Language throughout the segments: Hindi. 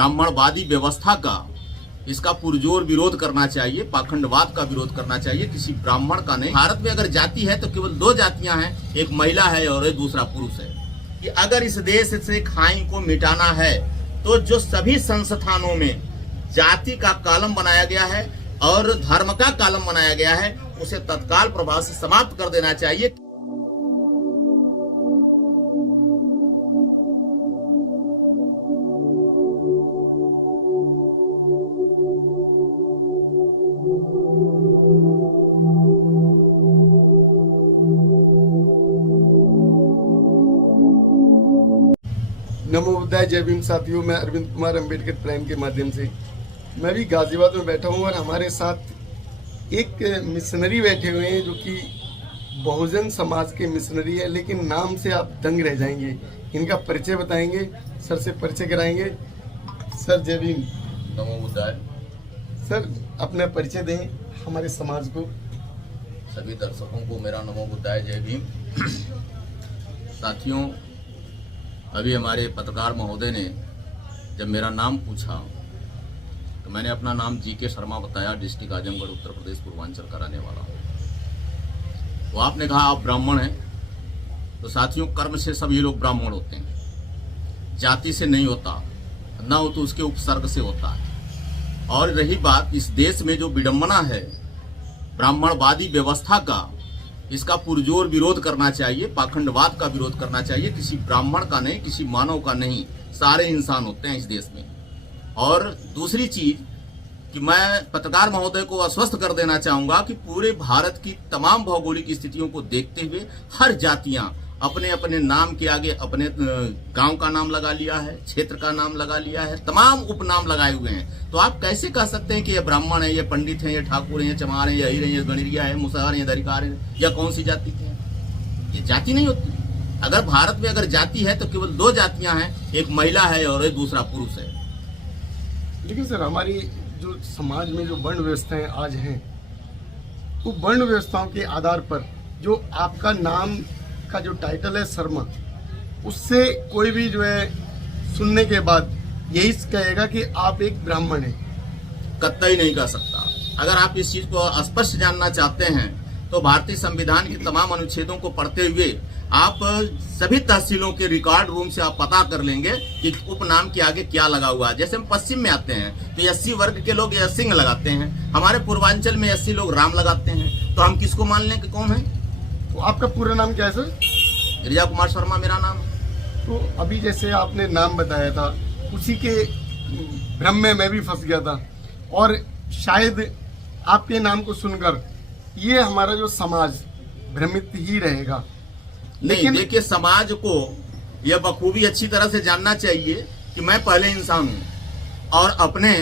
ब्राह्मणवादी व्यवस्था का इसका पुरजोर विरोध करना चाहिए, पाखंडवाद का विरोध करना चाहिए, किसी ब्राह्मण का नहीं। भारत में अगर जाति है तो केवल दो जातियां हैं, एक महिला है और एक दूसरा पुरुष है। कि अगर इस देश से खाई को मिटाना है तो जो सभी संस्थानों में जाति का कॉलम बनाया गया है और धर्म का कॉलम बनाया गया है, उसे तत्काल प्रभाव से समाप्त कर देना चाहिए। नमो बुद्धाय, जय भीम साथियों। मैं अरविंद कुमार अंबेडकर प्राइम के माध्यम से मैं भी गाजियाबाद में बैठा हूँ और हमारे साथ एक मिशनरी बैठे हुए हैं जो कि बहुजन समाज के मिशनरी है, लेकिन नाम से आप दंग रह जाएंगे। इनका परिचय बताएंगे, सर से परिचय कराएंगे। सर जय भीम। नमो बुद्धाय। सर अपना परिचय दें हमारे समाज को। सभी दर्शकों को मेरा नमो बुद्धाय, जय भीम। साथियों, अभी हमारे पत्रकार महोदय ने जब मेरा नाम पूछा तो मैंने अपना नाम जीके शर्मा बताया, डिस्ट्रिक्ट आजमगढ़, उत्तर प्रदेश, पूर्वांचल का रहने वाला हूँ। तो आपने कहा आप ब्राह्मण हैं, तो साथियों कर्म से सभी लोग ब्राह्मण होते हैं, जाति से नहीं होता, ना हो तो उसके उपसर्ग से होता है। और रही बात इस देश में जो विडंबना है ब्राह्मणवादी व्यवस्था का, इसका पुरजोर विरोध करना चाहिए, पाखंडवाद का विरोध करना चाहिए। किसी ब्राह्मण का नहीं, किसी मानव का नहीं, सारे इंसान होते हैं इस देश में। और दूसरी चीज कि मैं पत्रकार महोदय को आश्वस्त कर देना चाहूंगा कि पूरे भारत की तमाम भौगोलिक स्थितियों को देखते हुए हर जातियां अपने अपने नाम के आगे अपने गांव का नाम लगा लिया है, क्षेत्र का नाम लगा लिया है, तमाम उपनाम लगाए हुए हैं। तो आप कैसे कह सकते हैं कि ये ब्राह्मण है, ये पंडित है, ये ठाकुर है, ये चमार है, ये हीर है, ये गणिरिया है, मुसहर है, दरिकार है, या कौन सी जाति के हैं? ये जाति नहीं होती। अगर भारत में अगर जाति है तो केवल दो जातियां हैं, एक महिला है और एक दूसरा पुरुष है। लेकिन सर हमारी जो समाज में जो वर्ण व्यवस्थाएं आज हैं, वो वर्ण व्यवस्थाओं के आधार पर जो आपका नाम का जो टाइटल है शर्मा, उससे कोई भी जो है सुनने के बाद यही कहेगा कि आप एक ब्राह्मण हैं। कतई नहीं कह सकता। अगर आप इस चीज को स्पष्ट जानना चाहते हैं तो भारतीय संविधान के तमाम अनुच्छेदों को पढ़ते हुए आप सभी तहसीलों के रिकॉर्ड रूम से आप पता कर लेंगे कि उपनाम के आगे क्या लगा हुआ है। जैसे हम पश्चिम में आते हैं तो एससी वर्ग के लोग सिंह लगाते हैं, हमारे पूर्वांचल में एससी लोग राम लगाते हैं। तो हम किसको मान लें कि कौन है? तो आपका पूरा नाम क्या है सर? गिरिजा कुमार शर्मा मेरा नाम। तो अभी जैसे आपने नाम बताया था, उसी के भ्रम में मैं भी फंस गया था और शायद आपके नाम को सुनकर ये हमारा जो समाज भ्रमित ही रहेगा। लेकिन देखिए, समाज को यह बखूबी अच्छी तरह से जानना चाहिए कि मैं पहले इंसान हूँ और अपने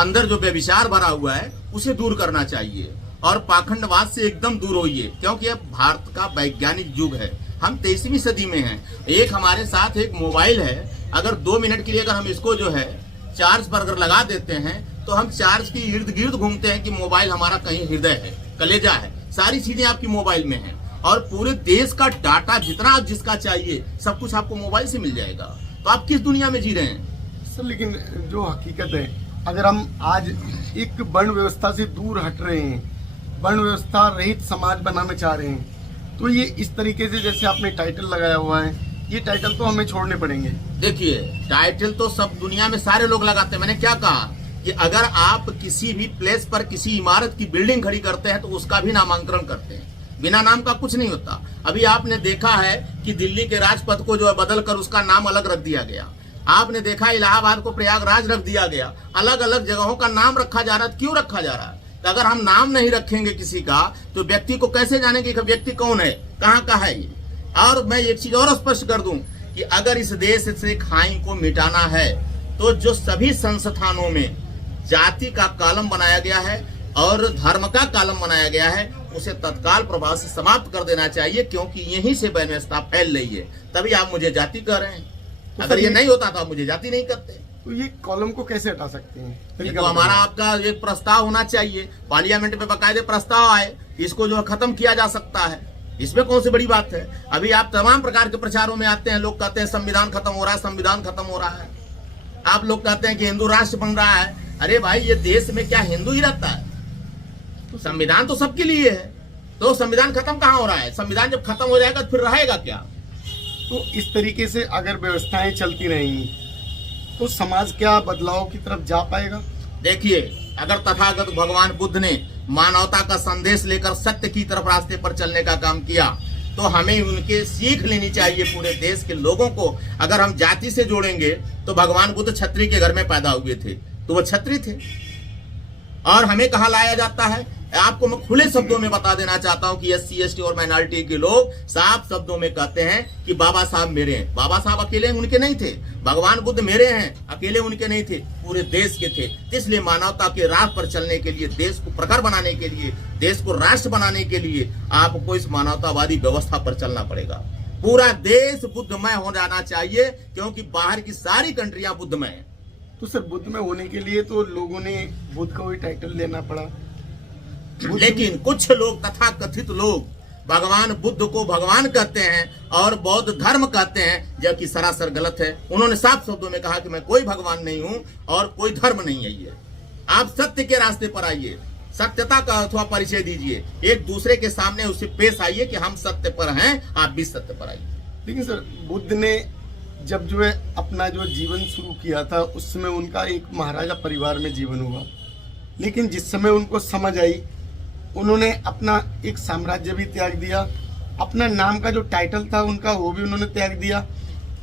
अंदर जो व्यभिचार भरा हुआ है उसे दूर करना चाहिए और पाखंडवाद से एकदम दूर होइए, क्योंकि अब भारत का वैज्ञानिक युग है। हम 23वीं सदी में हैं। एक हमारे साथ एक मोबाइल है, अगर 2 मिनट के लिए अगर हम इसको जो है चार्ज पर अगर लगा देते हैं तो हम चार्ज के इर्द गिर्द घूमते हैं कि मोबाइल हमारा कहीं हृदय है, कलेजा है, सारी चीजें आपकी मोबाइल में हैं और पूरे देश का डाटा जितना आप जिसका चाहिए सब कुछ आपको मोबाइल से मिल जाएगा। तो आप किस दुनिया में जी रहे हैं सर? लेकिन जो हकीकत है, अगर हम आज एक वर्ण व्यवस्था से दूर हट रहे हैं, वर्ण व्यवस्था रहित समाज बनाना चाह रहे हैं, तो ये इस तरीके से जैसे आपने टाइटल लगाया हुआ है, ये टाइटल तो हमें छोड़ने पड़ेंगे। देखिए, टाइटल तो सब दुनिया में सारे लोग लगाते हैं। मैंने क्या कहा कि अगर आप किसी भी प्लेस पर किसी इमारत की बिल्डिंग खड़ी करते हैं तो उसका भी नामांकन करते हैं, बिना नाम का कुछ नहीं होता। अभी आपने देखा है कि दिल्ली के राजपथ को जो है बदल कर उसका नाम अलग रख दिया गया। आपने देखा इलाहाबाद को प्रयागराज रख दिया गया। अलग अलग जगहों का नाम रखा जा रहा है। क्यों रखा जा रहा है? तो अगर हम नाम नहीं रखेंगे किसी का तो व्यक्ति को कैसे जानेंगे कि व्यक्ति कौन है, कहाँ का है ये? और मैं एक चीज और स्पष्ट कर दूं कि अगर इस देश से खाई को मिटाना है तो जो सभी संस्थानों में जाति का कॉलम बनाया गया है और धर्म का कॉलम बनाया गया है, उसे तत्काल प्रभाव से समाप्त कर देना चाहिए, क्योंकि यहीं से व्यवस्था फैल रही है। तभी आप मुझे जाति कह रहे हैं। अगर ये नहीं होता तो आप मुझे जाति नहीं करते। तो ये कॉलम को कैसे हटा सकते हैं? ये तो हमारा आपका एक प्रस्ताव होना चाहिए, पार्लियामेंट में बकायदे प्रस्ताव आए, इसको जो खत्म किया जा सकता है। इसमें कौन सी बड़ी बात है? अभी आप तमाम प्रकार के प्रचारों में आते हैं, लोग कहते हैं संविधान खत्म हो रहा है, संविधान खत्म हो रहा है। आप लोग कहते हैं कि हिंदू राष्ट्र बन रहा है। अरे भाई, ये देश में क्या हिंदू ही रहता है? तो संविधान तो सबके लिए है, तो संविधान खत्म कहाँ हो रहा है? संविधान जब खत्म हो जाएगा तो फिर रहेगा क्या? तो इस तरीके से अगर व्यवस्थाएं चलती रहेंगी तो समाज क्या बदलाव की तरफ जा पाएगा? देखिए, अगर तथागत भगवान बुद्ध ने मानवता का संदेश लेकर सत्य की तरफ रास्ते पर चलने का काम किया, तो हमें उनके सीख लेनी चाहिए। पूरे देश के लोगों को अगर हम जाति से जोड़ेंगे तो भगवान बुद्ध क्षत्रिय के घर में पैदा हुए थे, तो वो क्षत्रिय थे। और हमें कहाँ लाया जाता है? आपको मैं खुले शब्दों में बता देना चाहता हूं कि SC ST और माइनॉरिटी के लोग साफ शब्दों में कहते हैं कि बाबा साहब मेरे हैं। बाबा साहब अकेले उनके नहीं थे, भगवान बुद्ध मेरे हैं अकेले उनके नहीं थे, पूरे देश के थे। इसलिए मानवता के राह पर चलने के लिए, देश को प्रखर बनाने के लिए, देश को राष्ट्र बनाने के लिए आपको इस मानवतावादी व्यवस्था पर चलना पड़ेगा। पूरा देश बुद्धमय हो जाना चाहिए, क्योंकि बाहर की सारी कंट्रियां बुद्धमय है। तो सर, बुद्ध में होने के लिए तो लोगों ने बुद्ध का वही टाइटल लेना पड़ा, लेकिन कुछ लोग, तथाकथित लोग, भगवान बुद्ध को भगवान कहते हैं और बौद्ध धर्म कहते हैं, जबकि सरासर गलत है। उन्होंने साफ शब्दों में कहा कि मैं कोई भगवान नहीं हूं और कोई धर्म नहीं है। ये आप सत्य के रास्ते पर आइए, सत्यता का अथवा परिचय दीजिए, एक दूसरे के सामने उसे पेश आइए कि हम सत्य पर हैं, आप भी सत्य पर आइए। लेकिन सर, बुद्ध ने जब जो है अपना जो जीवन शुरू किया था, उस समय उनका एक महाराजा परिवार में जीवन हुआ। लेकिन जिस समय उनको समझ आई, उन्होंने अपना एक साम्राज्य भी त्याग दिया, अपना नाम का जो टाइटल था उनका वो भी उन्होंने त्याग दिया,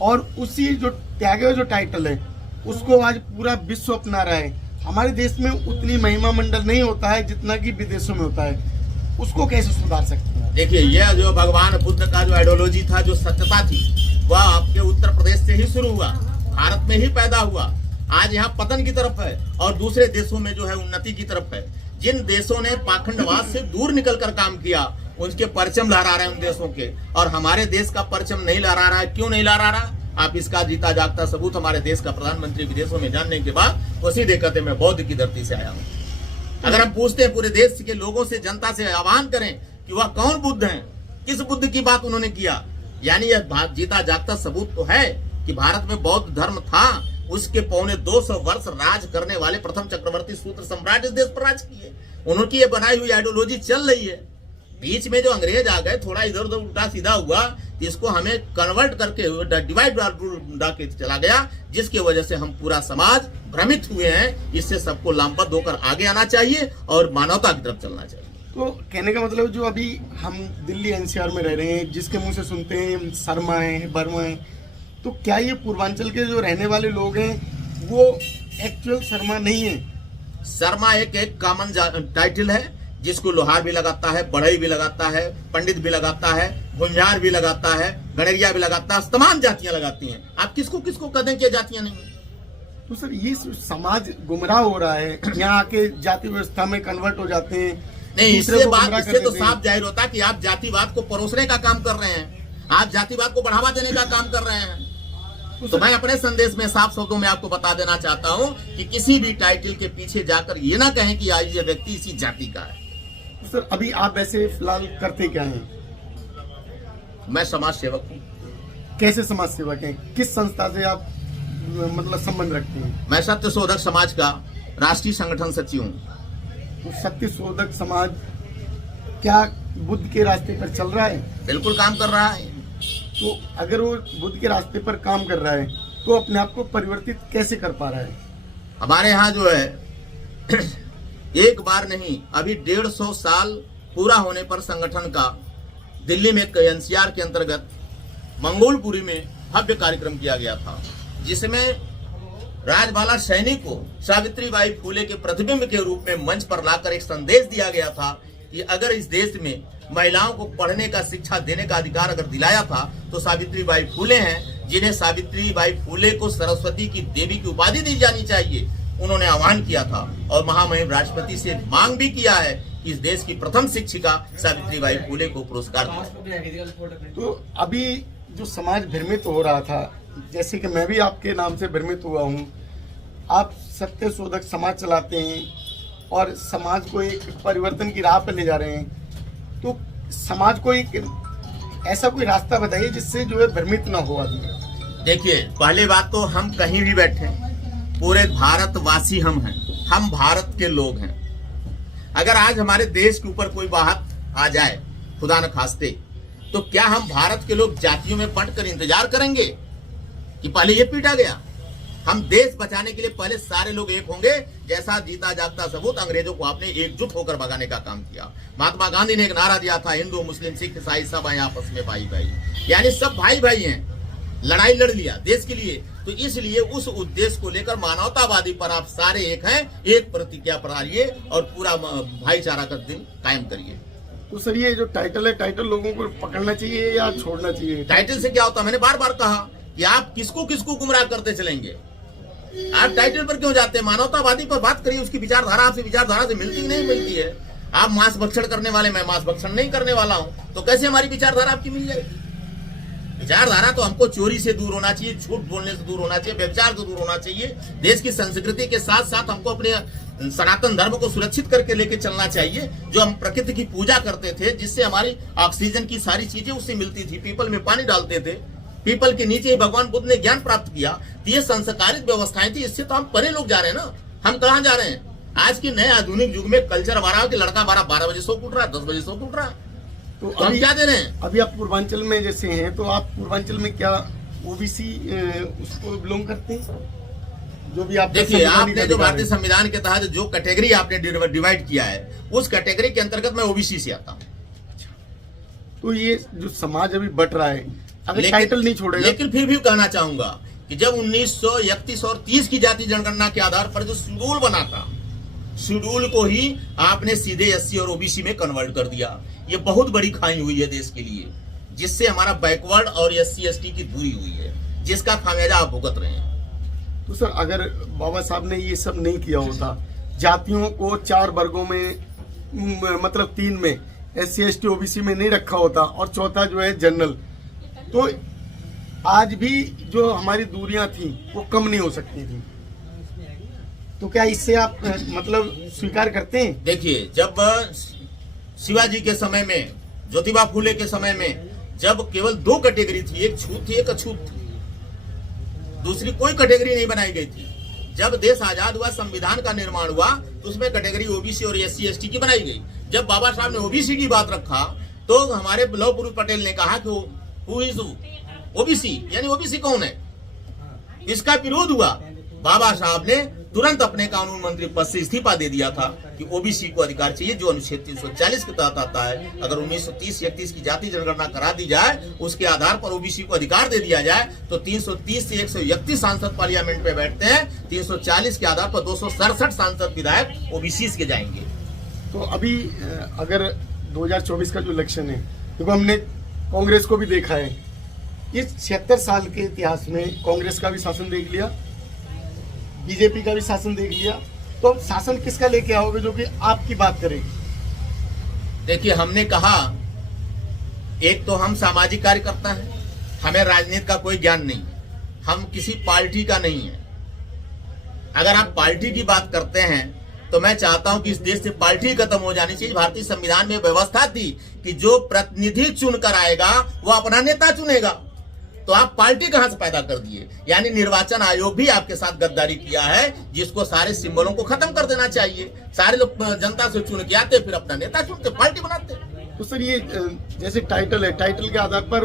और उसी जो त्यागे हुए जो टाइटल है उसको आज पूरा विश्व अपना रहा है। हमारे देश में उतनी महिमा मंडल नहीं होता है जितना कि विदेशों में होता है, उसको कैसे सुधार सकते हैं? देखिए, यह जो भगवान बुद्ध का जो आइडियोलॉजी था, जो सत्यता थी, वह आपके उत्तर प्रदेश से ही शुरू हुआ, भारत में ही पैदा हुआ। आज यहाँ पतन की तरफ है और दूसरे देशों में जो है उन्नति की तरफ है। जिन देशों ने पाखंडवाद से दूर निकलकर काम किया, उनके परचम लहरा रहे हैं उन देशों के, और हमारे देश का परचम नहीं लहरा रहा है। क्यों नहीं लहरा रहा? आप इसका जीता जागता सबूत हमारे देश का प्रधानमंत्री विदेशों में जानने के बाद वो सीधे कहते मैं बौद्ध की धरती से आया हूँ। अगर हम पूछते हैं पूरे देश के लोगों से, जनता से आह्वान करें कि वह कौन बुद्ध हैं, किस बुद्ध की बात उन्होंने किया, यानी यह जीता जागता सबूत तो है कि भारत में बौद्ध धर्म था। उसके पौने 200 वर्ष राज करने वाले प्रथम चक्रवर्ती शूद्र सम्राट इस देश पर राज किए। उनकी ये बनाई हुई आइडियोलॉजी चल रही है। बीच में जो अंग्रेज आ गए, थोड़ा इधर उधर उल्टा सीधा हुआ, इसको हमें कन्वर्ट करके डिवाइड के चला गया, जिसकी वजह से हम पूरा समाज भ्रमित हुए हैं। इससे सबको लामबद्ध होकर आगे आना चाहिए और मानवता की तरफ चलना चाहिए। तो कहने का मतलब, जो अभी हम दिल्ली NCR में रह रहे हैं, जिसके मुंह से सुनते हैं शर्मा है, वर्मा है, तो क्या ये पूर्वांचल के जो रहने वाले लोग हैं वो एक्चुअल शर्मा नहीं है? शर्मा एक कॉमन टाइटल है, जिसको लोहार भी लगाता है, बढ़ई भी लगाता है, पंडित भी लगाता है, भूमिहार भी लगाता है, गणरिया भी लगाता है, तमाम जातियां लगाती हैं। आप किसको किसको कह दें कि जातियां नहीं है? तो सर, ये समाज गुमराह हो रहा है, यहाँ आके जाति व्यवस्था में कन्वर्ट हो जाते हैं। नहीं, इससे तो साफ जाहिर होता है कि आप जातिवाद को परोसने का काम कर रहे हैं, आप जातिवाद को बढ़ावा देने का काम कर रहे हैं। तो मैं अपने संदेश में साफ शब्दों में आपको बता देना चाहता हूं कि किसी भी टाइटल के पीछे जाकर ये ना कहें कि आज ये व्यक्ति इसी जाति का है। तो सर, अभी आप वैसे फिलहाल करते क्या हैं? मैं समाज सेवक हूँ। कैसे समाज सेवक हैं? किस संस्था से आप मतलब संबंध रखते हैं? मैं सत्य शोधक समाज का राष्ट्रीय संगठन सचिव हूँ। तो सत्य शोधक समाज क्या बुद्ध के रास्ते पर चल रहा है? बिल्कुल काम कर रहा है। तो अगर वो बुद्ध के रास्ते पर काम कर रहा है तो अपने आप को परिवर्तित कैसे कर पा रहा है? हमारे यहाँ जो है एक बार नहीं, अभी 150 साल पूरा होने पर संगठन का दिल्ली में NCR के अंतर्गत मंगोलपुरी में भव्य कार्यक्रम किया गया था, जिसमें राजबाला सैनिक को सावित्रीबाई फूले के प्रतिबिंब के रूप में मंच पर लाकर एक संदेश दिया गया था कि अगर इस देश में महिलाओं को पढ़ने का, शिक्षा देने का अधिकार अगर दिलाया था तो सावित्रीबाई फूले हैं, जिन्हें सावित्रीबाई फूले को सरस्वती की देवी की उपाधि दी जानी चाहिए। उन्होंने आह्वान किया था और महामहिम राष्ट्रपति से मांग भी किया है कि इस देश की प्रथम शिक्षिका सावित्रीबाई फूले को पुरस्कार दिया। तो अभी जो समाज भ्रमित हो रहा था, जैसे कि मैं भी आपके नाम से भ्रमित हुआ हूँ, आप सत्य शोधक समाज चलाते हैं और समाज को एक परिवर्तन की राह पर ले जा रहे हैं, तो समाज को एक ऐसा कोई रास्ता बताइए जिससे जो है भ्रमित ना हो आदमी। देखिए, पहले बात तो हम कहीं भी बैठे, पूरे भारतवासी हम हैं, हम भारत के लोग हैं। अगर आज हमारे देश के ऊपर कोई बात आ जाए खुदा न खास्ते, तो क्या हम भारत के लोग जातियों में बंट कर इंतजार करेंगे कि पहले ये पीटा गया? हम देश बचाने के लिए पहले सारे लोग एक होंगे। जैसा जीता जागता सबूत अंग्रेजों को आपने एकजुट होकर भगाने का काम किया। महात्मा गांधी ने एक नारा दिया था, हिंदू मुस्लिम सिख ईसाई सब हैं आपस में भाई भाई, यानी सब भाई भाई हैं। लड़ाई लड़ लिया देश के लिए, तो इसलिए उस उद्देश्य को लेकर मानवतावादी पर आप सारे एक हैं, एक प्रतिज्ञा पढ़ाइए और पूरा भाईचारा का दिन कायम करिए। तो सर ये जो टाइटल है, टाइटल लोगों को पकड़ना चाहिए या छोड़ना चाहिए? टाइटल से क्या होता है? मैंने बार बार कहा कि आप किसको किसको गुमराह करते चलेंगे। आप टाइटल पर क्यों जाते हैं? मानवतावादी पर बात करिए, उसकी विचारधारा आपसे विचारधारा से मिलती नहीं मिलती है। आप मांस भक्षण करने वाले, मैं मांस भक्षण नहीं करने वाला हूं, तो कैसे हमारी विचारधारा आपकी मिल जाएगी? विचारधारा तो हमको चोरी से दूर होना चाहिए, झूठ बोलने से दूर होना चाहिए, व्यभिचार से दूर होना चाहिए। देश की संस्कृति के साथ साथ हमको अपने सनातन धर्म को सुरक्षित करके लेके चलना चाहिए। जो हम प्रकृति की पूजा करते थे, जिससे हमारी ऑक्सीजन की सारी चीजें उससे मिलती थी, पीपल में पानी डालते थे, पीपल के नीचे ही भगवान बुद्ध ने ज्ञान प्राप्त किया, तो ये संस्कारित व्यवस्थाएं थी। इससे तो हम परे लोग जा रहे हैं ना, हम कहाँ जा रहे हैं? आज के नए आधुनिक युग में कल्चर हमारा कि लड़का हमारा 12 बजे सो उठ रहा है, 10 बजे सो उठ रहा है, तो हम क्या दे रहे हैं? अभी आप पूर्वांचल में जैसे हैं, तो आप पूर्वांचल में क्या ओबीसी उसको बिलोंग करते हैं? जो भी आप देखिए, आपने जो भारतीय संविधान के तहत जो कैटेगरी आपने डिवाइड किया है, उस कैटेगरी के अंतर्गत मैं ओबीसी से आता हूँ। तो ये जो समाज अभी बट रहा है, अगर टाइटल नहीं छोड़ेगा, लेकिन फिर भी कहना चाहूंगा कि जब 1931 और 30 की जाति जनगणना के आधार पर जो शेड्यूल बना था, शेड्यूल को ही आपने सीधे एससी और ओबीसी में कन्वर्ट कर दिया। ये बहुत बड़ी खाई हुई है देश के लिए, जिससे हमारा बैकवर्ड और एससी एसटी की दूरी हुई है, जिसका खामियाजा आप भुगत रहे हैं। तो सर अगर बाबा साहब ने ये सब नहीं किया होता, जातियों को 4 वर्गों में मतलब 3 में एससी एसटी ओबीसी में नहीं रखा होता और चौथा जो है जनरल, तो आज भी जो हमारी दूरियां थी वो कम नहीं हो सकती थी। तो क्या इससे आप मतलब स्वीकार करते हैं? देखिए, जब शिवाजी के समय में, ज्योतिबा फूले के समय में, जब केवल 2 कैटेगरी थी, एक छूत थी एक अछूत थी, दूसरी कोई कैटेगरी नहीं बनाई गई थी। जब देश आजाद हुआ, संविधान का निर्माण हुआ, तो उसमें कैटेगरी ओबीसी और एससी एसटी की बनाई गई। जब बाबा साहब ने ओबीसी की बात रखा, तो हमारे लौह पुरुष पटेल ने कहा कि हु इज ओबीसी, यानी ओबीसी कौन है, इसका विरोध हुआ। बाबा साहब ने तुरंत अपने कानून मंत्री पद से इस्तीफा दे दिया था कि ओबीसी को अधिकार चाहिए, जो अनुच्छेद 340 के तहत आता है। अगर 1930-31 की जाति जनगणना करा दी जाए, उसके आधार पर ओबीसी को अधिकार दे दिया जाए, तो 330 से 131 सांसद पार्लियामेंट में बैठते हैं। 340 के आधार पर 267 सांसद विधायक ओबीसी के जाएंगे। तो अभी अगर 2024 का जो इलेक्शन है, देखो हमने कांग्रेस को भी देखा है, इस 76 साल के इतिहास में कांग्रेस का भी शासन देख लिया, बीजेपी का भी शासन देख लिया, तो शासन किसका लेके आओगे जो कि आपकी बात करेगी? देखिए, हमने कहा, एक तो हम सामाजिक कार्यकर्ता हैं, हमें राजनीति का कोई ज्ञान नहीं, हम किसी पार्टी का नहीं है। अगर आप पार्टी की बात करते हैं, तो मैं चाहता हूं कि इस देश से पार्टी खत्म हो जानी चाहिए। भारतीय संविधान में व्यवस्था थी कि जो प्रतिनिधि चुनकर आएगा वो अपना नेता चुनेगा, तो आप पार्टी कहां से पैदा कर दिए? यानी निर्वाचन आयोग भी आपके साथ गद्दारी किया है, जिसको सारे सिंबलों को खत्म कर देना चाहिए। सारे लोग जनता से चुन के आते, फिर अपना नेता चुनते, पार्टी बनाते। तो सर ये जैसे टाइटल है, टाइटल के आधार पर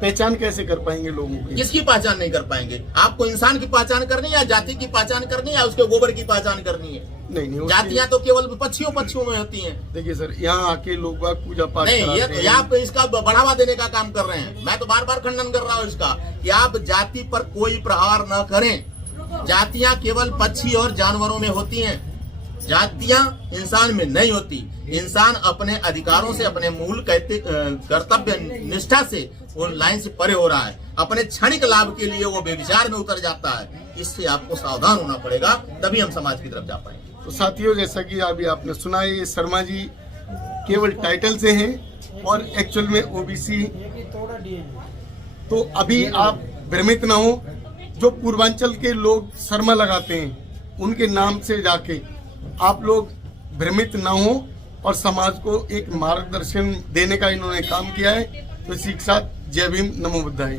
पहचान कैसे कर पाएंगे लोगों की? किसकी पहचान नहीं कर पाएंगे? आपको इंसान की पहचान करनी है, या जाति की पहचान करनी है, या उसके गोबर की पहचान करनी है? नहीं, जातियां तो केवल पक्षियों में होती हैं। देखिए सर, यहाँ आके लोग पूजा पाठ नहीं, ये तो आप इसका बढ़ावा देने का काम कर रहे हैं। मैं तो बार बार खंडन कर रहा हूँ इसका, कि आप जाति पर कोई प्रहार न करें। जातियां केवल पक्षी और जानवरों में होती हैं, जातियां इंसान में नहीं होती। इंसान अपने अधिकारों से, अपने मूल कर्तव्य निष्ठा से उन लाइन से परे हो रहा है। अपने क्षणिक लाभ के लिए वो बेविचार में उतर जाता है। इससे आपको सावधान होना पड़ेगा, तभी हम समाज की तरफ जा पाएंगे। तो साथियों, जैसा कि अभी आपने सुना, ये शर्मा जी केवल टाइटल से हैं और एक्चुअल में ओबीसी। तो अभी आप भ्रमित ना हो, जो पूर्वांचल के लोग शर्मा लगाते हैं उनके नाम से जाके आप लोग भ्रमित ना हो, और समाज को एक मार्गदर्शन देने का इन्होंने काम किया है। तो इसी के साथ जय भीम, नमो बुद्धाय।